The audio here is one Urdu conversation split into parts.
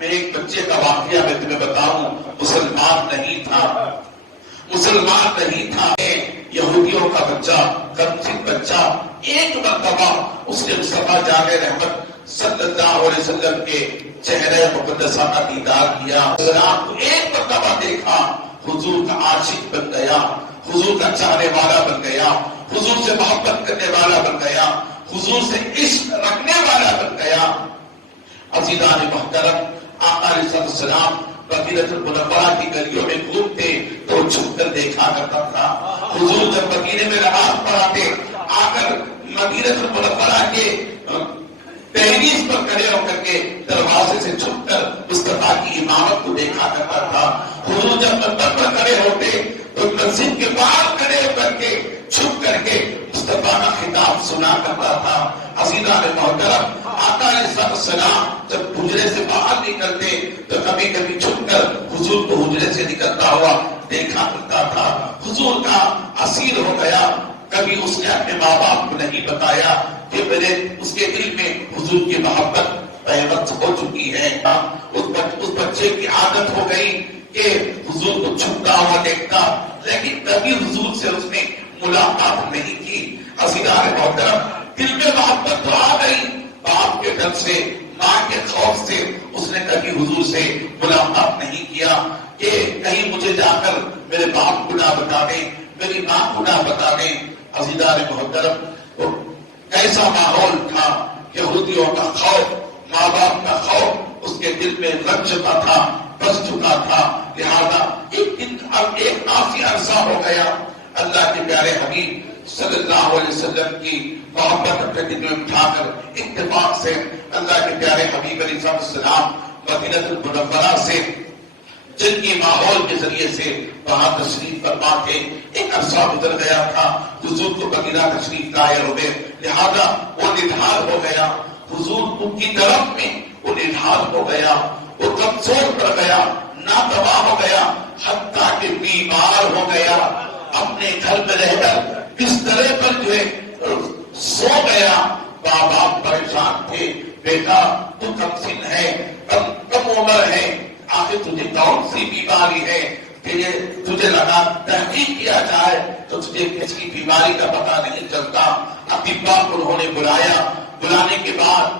میں ایک بچے کا واقعہ میں تمہیں بتاؤں، مسلمان نہیں تھا، مسلمان نہیں تھا، یہودیوں کا بچہ، کمسن بچہ، ایک مرتبہ اس نے مصطفیٰ جان رحمت صلی اللہ علیہ وسلم کے چہرے مقدسہ کا دیدار کیا، رات کو ایک مرتبہ دیکھا، حضور کا عاشق بن گیا، حضور کا چاہنے والا بن گیا، حضور سے محبت کرنے والا بن گیا، حضور سے عشق رکھنے والا بن گیا۔ عزیزان محترم، آقا علیہ السلام مدینہ المنورہ کی گلیوں میں گھومتے تو چھپ کر دیکھا کرتا تھا۔ حضور جب مدینے میں نماز پڑھاتے، آ کر مدینہ المنورہ کے دہلیز پر کھڑے ہو کر کے دروازے سے چھپ کر مصطفیٰ کی امامت کو دیکھا کرتا تھا۔ حضور جب منبر پر کھڑے ہوتے تو مسجد کے باہر کھڑے ہو کر کے چھپ کر کے مصطفیٰ کا خطاب سنا کرتا تھا۔ عزیزان محترم، آقا علیہ السلام جب حجرے سے باہر نکلتے تو کبھی کبھی چھپ کر حضور کو حجرے سے نکلتا ہوا دیکھا کرتا تھا۔ حضور کا اسیر ہو گیا، کبھی اس نے اپنے ماں باپ کو نہیں بتایا کہ میرے اس کے دل میں حضور کی محبت پیوست ہو چکی ہے۔ اس بچے کی عادت ہو گئی کہ حضور کو چھپتا ہوا دیکھتا، لیکن کبھی حضور سے اس نے ملاقات نہیں کی۔ عزیزان محترم، دل میں محبت تو آ گئی، باپ کے ڈر سے، ماں کے خوف سے اس نے کبھی حضور سے ملاقات نہیں کیا کہ کہیں مجھے جا کر میرے باپ کو نہ بتا دیں، میری ماں کو نہ بتا دیں۔ عزیزان محترم، ایسا ماحول تھا، یہودیوں کا خوف، ماں باپ کا خوف اس کے دل میں رچ چکا تھا، بس چکا تھا۔ لہذا ایک دن اب ایک کافی عرصہ ہو گیا، اللہ کے پیارے حبیب صلی اللہ علیہ وسلم کی محبت اپنے دل میں اٹھا کر اتفاق سے اللہ کے پیارے حبیب علیہ السلام مدینہ المنورہ سے جن کی ماحول کے ذریعے سے وہاں تشریف فرما تھے، ایک عرصہ گزر گیا تھا، حضور کو مدینہ تشریف لائے ہوئے، لہذا وہ نڈھال ہو گیا، حضور ان کی طرف میں وہ نڈھال ہو گیا، وہ کمزور پڑ گیا، ناتواں ہو گیا، حتیٰ کہ بیمار ہو گیا، اپنے گھر میں رہ کر بسترے پر جو ہے سو گیا۔ ماں باپ پریشان تھے، بیٹا تو کم سن ہے، کم عمر ہے، آخر تجھے کون سی بیماری ہے کہ تجھے لگا تحقیق کیا جائے تو تجھے کس کی بیماری کا پتہ نہیں چلتا۔ اطباء کو انہوں نے بلایا، بلانے کے بعد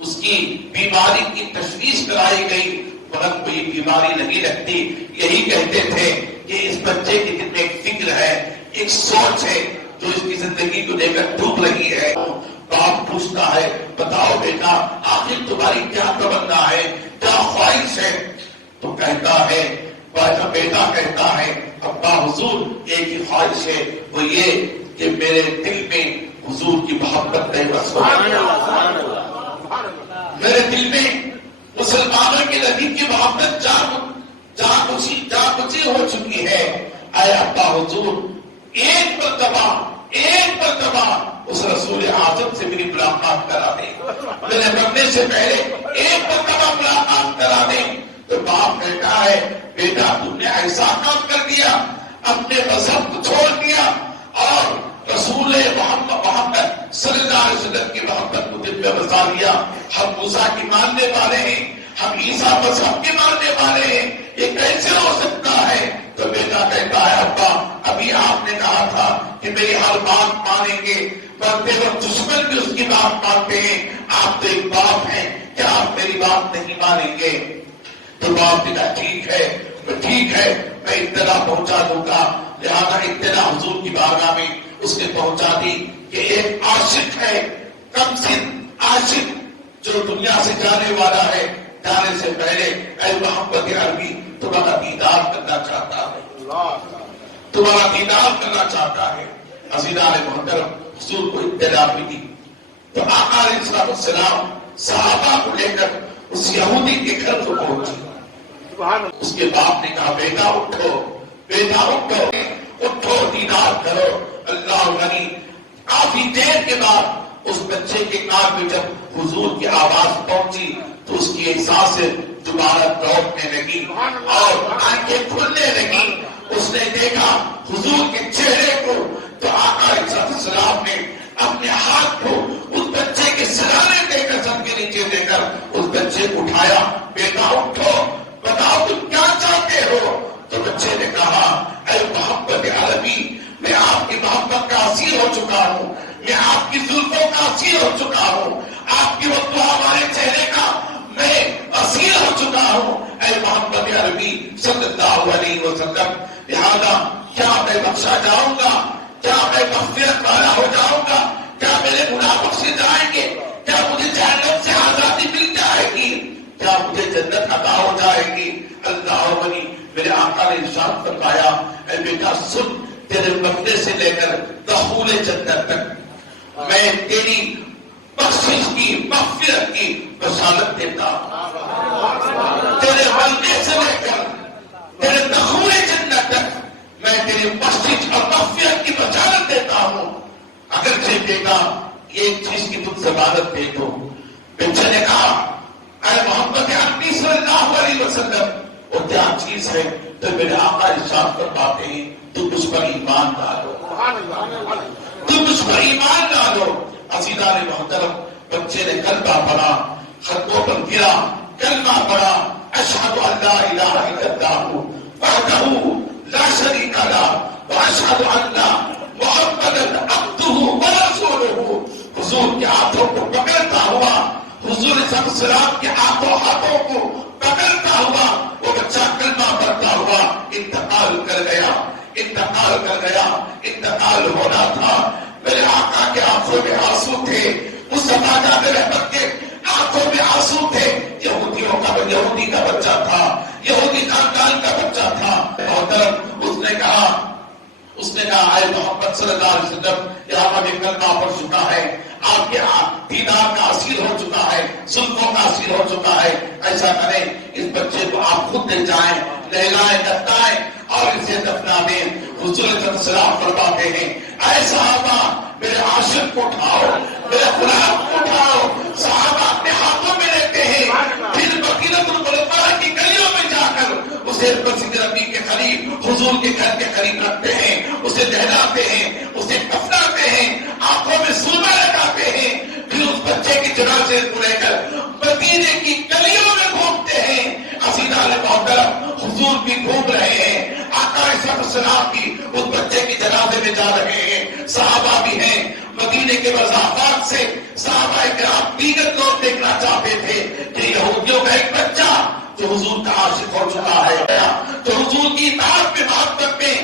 اس کی بیماری کی تشخیص کرائی گئی، مگر کوئی بیماری نہیں لگتی۔ یہی کہتے تھے کہ اس بچے کے دل میں ایک فکر ہے، ایک سوچ ہے جو اس کی زندگی کو لے کر ڈوب رہی ہے۔ باپ پوچھتا ہے، بتاؤ بیٹا آخر تمہاری کیا تمنا ہے، کیا خواہش ہے؟ تو کہتا ہے، بیٹا کہتا ہے، ابا حضور ایک ہی خواہش ہے، وہ یہ کہ میرے دل میں حضور کی محبت پیوست ہو، میرے دل میں مسلمانوں کے نبی کی محبت جا بچی ہو چکی ہے۔ اے ابا حضور ایک مرتبہ اس رسول اعظم سے میری ملاقات کرا دیں، میرے مرنے سے پہلے ایک مرتبہ ملاقات کرا دیں۔ تو باپ کہتا ہے، بیٹا تم نے ایسا کام کر دیا، اپنے مذہب کو چھوڑ دیا اور رسول محمد صلی اللہ علیہ وسلم کی محبت کو دل میں بسا لیا۔ ہم موسیٰ کی ماننے والے ہیں، ہم عیسیٰ مذہب کے ماننے والے ہیں، یہ کیسے ہو سکتا ہے؟ تو بیٹا کہتا ہے، ابا ابھی آپ نے کہا تھا کہ میری ہر بات مانیں گے، مرتے وقت دشمن بھی اس کی بات مانتے ہیں، آپ تو ایک باپ ہیں، کیا آپ میری بات نہیں مانیں گے؟ تو باپ نے کہا ٹھیک ہے میں اطلاع پہنچا دوں گا۔ لہذا اطلاع حضور کی بارگاہ میں اس نے پہنچا دی کہ ایک عاشق ہے، کم سن عاشق جو دنیا سے جانے والا ہے، جانے سے پہلے اے محمد عربی تمہارا دیدار کرنا چاہتا ہے، تمہارا دیدار کرنا چاہتا ہے۔ عزیزان محترم، حضور کو اطلاع ملی تو آقا علیہ السلام صحابہ کو لے کر اس یہودی کے گھر کو پہنچے۔ اس کے باپ نے کہا، بیٹا اٹھو، بیٹا اٹھو دیدار کرو، اللہ غنی۔ کافی دیر کے بعد اس بچے کے کان میں جب حضور کی آواز پہنچی تو اس کی احساسیں دوبارہ دوڑنے لگی اور آنکھیں کھلنے لگی۔ اس نے دیکھا حضور کے چہرے کو تو آقا علیہ السلام نے اپنے ہاتھ کو اس بچے کے سرانے دے کر سب کے نیچے دے کر اس بچے کو اٹھایا، بیٹا اسیر ہو چکا ہوں، آپ کی وہ دعا ہمارے چہرے کا میں اسیر ہو چکا ہوں، اے محمد عربی صلی اللہ علیہ وسلم۔ لہذا کیا میں بخشا جاؤں گا؟ کیا میں مغفرت والا ہو جاؤں گا؟ کیا میرے گناہ بخشے جائیں گے؟ کیا مجھے جہنم سے آزادی مل جائے گی؟ کیا مجھے جنت عطا ہو جائے گی؟ اللہ بنی میرے آقا نے ارشاد فرمایا، اے بیٹا سن، تیرے بندے سے لے کر دخول جنت تک میں تیری بخشش کی، مغفرت کی بشارت دیتا ہوں۔ تیرے بندے سے لے کر تیرے دخول جنت تک میں تیری بخشش اور مغفرت کی بشارت دیتا ہوں۔ اگرچہ بیٹا ایک چیز کی تم ضمانت دے دو۔ بچے نے کہا، اے محمد عربی صلی اللہ علیہ وسلم، وہ کیا چیز ہے؟ تو میرے آقا ارشاد فرماتے ہیں، تم اس پر ایمان ڈالو، تم اس پر ایمان ڈالو۔ عزیزان محترم، بچے نے کلمہ پڑھا، خطوں پر گرا، کلمہ پڑھا، اشہد ان لا الہ الا اللہ وحدہ لا شریک لہ واشہد ان محمدا عبدہ ورسولہ۔ حضور کے ہاتھوں کو پکڑتا ہوا، حضور صلی اللہ علیہ وسلم کے ہاتھوں کو پکڑتا ہوا وہ بچہ کلمہ پڑھتا ہوا انتقال کر گیا، انتقال کر گیا، انتقال ہونا تھا۔ میرے آقا کے آنکھوں میں آنسو تھے، مصطفیٰ جان رحمت کے آنکھوں میں آنسو تھے۔ یہودی کا بچہ تھا، یہودی خاندان کا بچہ تھا۔ محترم، اس نے کہا اے محمد صلی اللہ علیہ وسلم، یہاں پر ایک کلمہ پڑھ چکا ہے، آپ کے دیدار کا اسیر ہو چکا ہے، زلفوں کا اسیر ہو چکا ہے، ایسا کریں اس بچے کو آپ خود لے جائیں، نہلائیں دفنائیں اور اسے دفنا دیں۔ حضور صلی اللہ علیہ وسلم فرماتے ہیں، اے صحابہ میرے عاشق کو اٹھاؤ، میرے غلام کو اٹھاؤ۔ صحابہ اپنے ہاتھوں میں لیتے ہیں، پھر مدینۃ المنورہ کی گلیوں میں جا کر اسے مسجد نبی کے قریب، حضور کے گھر کے قریب رکھتے ہیں، اسے نہلاتے ہیں، اسے کفناتے ہیں، آنکھوں میں سرما لگاتے ہیں، پھر اس بچے کی جنازے کو لے کر مدینے کی گلیوں میں گھومتے ہیں۔ عزیزان محترم، حضور بھی گھوم رہے ہیں، آقا علیہ السلام بھی اس بچے کی جنازے میں جا رہے ہیں، صحابہ بھی ہیں۔ مدینے کے مضافات سے صحابہ کرام دیگر لوگ دیکھنا چاہتے تھے کہ یہودیوں کا ایک بچہ جو حضور کا عاشق ہو چکا ہے، جو حضور کی اطاعت میں، محبت میں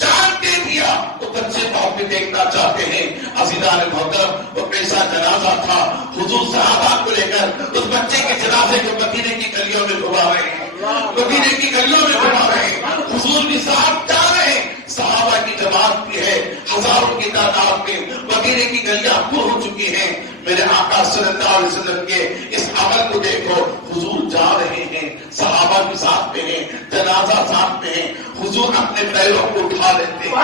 جان دے دیا، تو بچے کو بھی دیکھنا چاہتے ہیں۔ عزیزان محترم، وہ پیشہ جنازہ تھا، حضور صحابہ کو لے کر اس بچے کے جنازے کو مدینے کی گلیوں میں گھما رہے ہیں، مدینے کی گلیوں میں گھما رہے ہیں۔ حضور بھی صاحب جا رہے ہیں، صحابہ کی جماعت بھی ہے، ہزاروں کی تعداد میں مدینے کی گلیاں پر ہو چکی ہیں۔ میرے آقا صلی اللہ علیہ وسلم کے اس عمل کو دیکھو، حضور جا رہے ہیں، صحابہ بھی ساتھ میں ہیں، جنازہ ساتھ میں ہے، حضور اپنے پیروں کو اٹھا لیتے ہیں،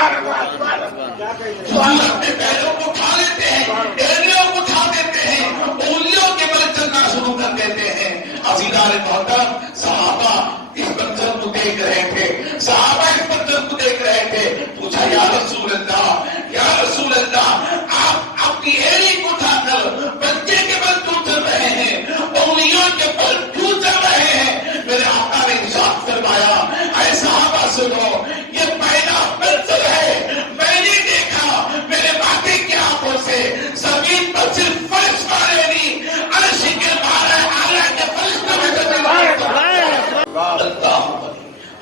حضور اپنے پیروں کو اٹھا لیتے ہیں، ایڑیوں کو اٹھا دیتے ہیں، انگلیوں کے بل چلنا شروع کر دیتے ہیں۔ عزیزان محترم، صحابہ اس منظر کو دیکھ رہے تھے، صحابہ اس منظر کو دیکھ رہے تھے۔ پوچھا یا رسول اللہ، یا رسول اللہ، آپ اپنی ایڑی کو اٹھا کر بچے کے بل کیوں چل رہے ہیں، انگلیوں کے بل کیوں چل رہے ہیں؟ میرے آقا نے ارشاد فرمایا، اے صحابہ سنو، یہ پہلا منظر ہے، میں نے دیکھا میرے باقی کی آنکھوں سے، زمین پر صرف فرش مارے نہیں، عرش کے مارے آلہ کے فرشتوں میں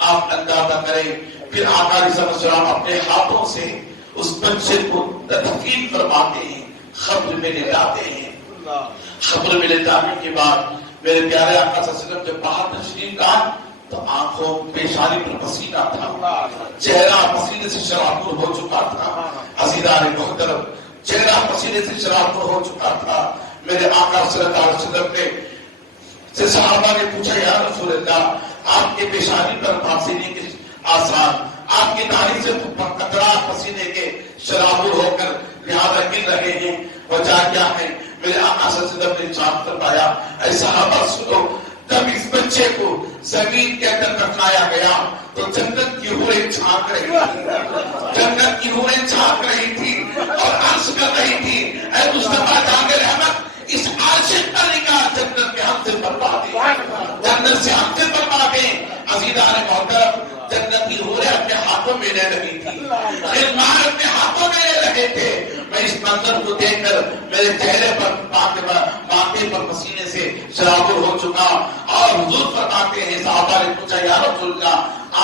آپ اندازہ کریں۔ پھر آقا علیہ السلام اپنے ہاتھوں سے اس بچے کو تدفین فرماتے ہیں، قبر میں لٹاتے ہیں۔ قبر میں لٹانے کے بعد میرے پیارے آقا صلی اللہ علیہ وسلم جب باہر تشریف لائے تو آنکھوں پیشانی پر پسینہ تھا، چہرہ پسینے سے شرابور ہو چکا تھا۔ عزیزان محترم، چہرہ پسینے سے شرابور ہو چکا تھا۔ میرے آقا صلی اللہ علیہ وسلم نے سے صحابہ نے پوچھا یا رسول اللہ، آپ کے پیشانی پر پسینے کے آثار، آپ کی داڑھی سے قطرات پسینے کے شرابور ہو کر لہذا گر رہے ہیں، وجہ کیا ہے؟ میرے آقا صلی اللہ علیہ وسلم نے ارشاد فرمایا، اے صحابہ سنو، جب اس بچے کو زمین کے اندر دفنایا گیا تو جنت کی حوریں چھانک رہی تھی، جنت کی حوریں چھانک رہی تھی اور عرض کر رہی تھی، اے مصطفیٰ جان رحمت، اس عاشق کا نکاح جنت کے ہم سے فرما دیں، جنت سے ہم سے فرما دیں۔ عزیزان محترم، جنتی حوریں اپنے ہاتھوں میں لے رہی تھی، خدمات اپنے ہاتھوں میں لے رہے تھے۔ میں اس منظر کو دیکھ کر میرے چہرے پر ماتھے پر پسینے سے شرابور ہو چکا. اور حضور فرماتے ہیں صحابہ نے پوچھا یا رسول اللہ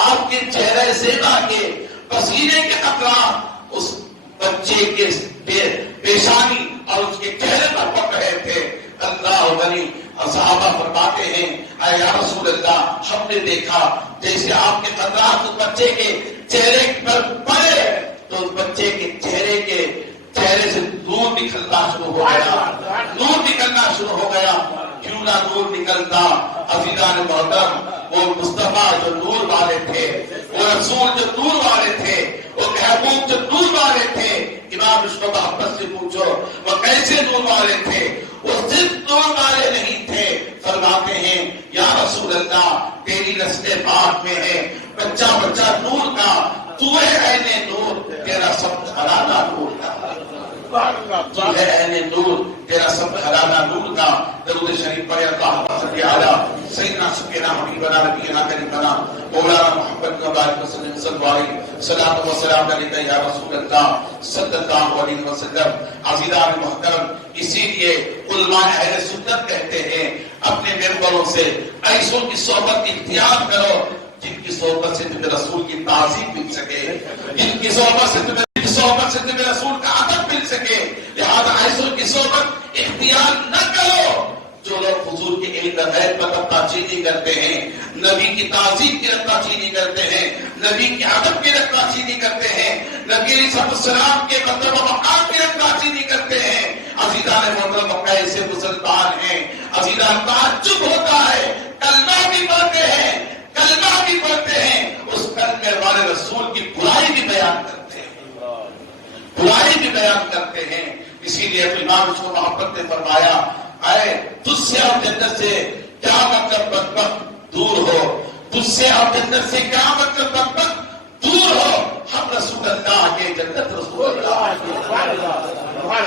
آپ کے چہرے زیبا کے پسینے کے قطرات اس بچے کے پیشانی اور اس کے چہرے پر پڑ رہے تھے. اللہ غنی. اور صحابہ فرماتے ہیں اے یا رسول اللہ ہم نے دیکھا جیسے آپ کے قطرات اس بچے کے چہرے پر پڑے تو اس بچے کے چہرے سے نور نکلنا شروع ہو گیا. نور نکلنا شروع ہو گیا. کیوں نہ نور نکلتا عزیزان محترم. وہ مصطفیٰ جو نور والے تھے, وہ رسول جو نور والے تھے, وہ محبوب جو نور والے تھے. امام اس کو محبت سے پوچھو وہ کیسے نور والے تھے. وہ صرف نور والے نہیں تھے. فرماتے ہیں یا رسول اللہ تیری نسل پاک میں ہے بچہ بچہ نور کا. تو ہے اہل نور تیرا سب گھرانہ نور کا. تو ہے اہل نور تیرا سب گھرانہ نور کا. درود شریف پڑھے اللہ صلی علی سیدنا سیدنا حبیبنا نبینا کریمنا مولانا محمد مبارک وسلم صلی اللہ علیہ صلاۃ و سلام علیک یا رسول اللہ صلی اللہ علیہ وسلم. عزیزان محترم اسی لیے علماء اہل سنت کہتے ہیں اپنے ممبروں سے ایسوں کی صحبت اختیار کرو جن کی صحبت سے تمہیں رسول کی تعظیم مل سکے, جن کی صحبت سے تمہیں رسول کا ادب مل سکے. لہذا ایسوں کی صحبت اختیار نہ کرو جو لوگ حضور کے علم غیب پر رفتہ کرتے ہیں, نبی کی تعظیم کی رفتہ کرتے ہیں, نبی کے ادب کی رفتہ کرتے ہیں, نبی علیہ السلام کے مطلب و مقام کی رفتہ کرتے ہیں. عزیزان محترم ایسے مسلمان ہیں عزیزان تعجب ہوتا ہے کلمہ بھی پڑھتے ہیں, کلمہ بھی پڑھتے ہیں, اس کلمے والے رسول کی برائی بھی بیان کرتے ہیں, برائی بھی بیان کرتے ہیں. اسی لیے امام اس کو محبت نے فرمایا اے تجھ سے اور جنت سے کیا مطلب بدبخت دور ہو, تجھ سے اور جنت سے کیا مطلب بدبخت دور ہو. ہم رسول اللہ کے جنت رسول اللہ کی,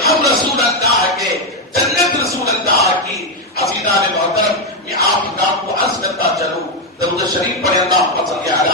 ہم رسول اللہ کے جنت رسول اللہ کی. عزیزان محترم میں آپ نام کو عرض کرتا چلوں درود شریف پڑھے اللہ صلی علی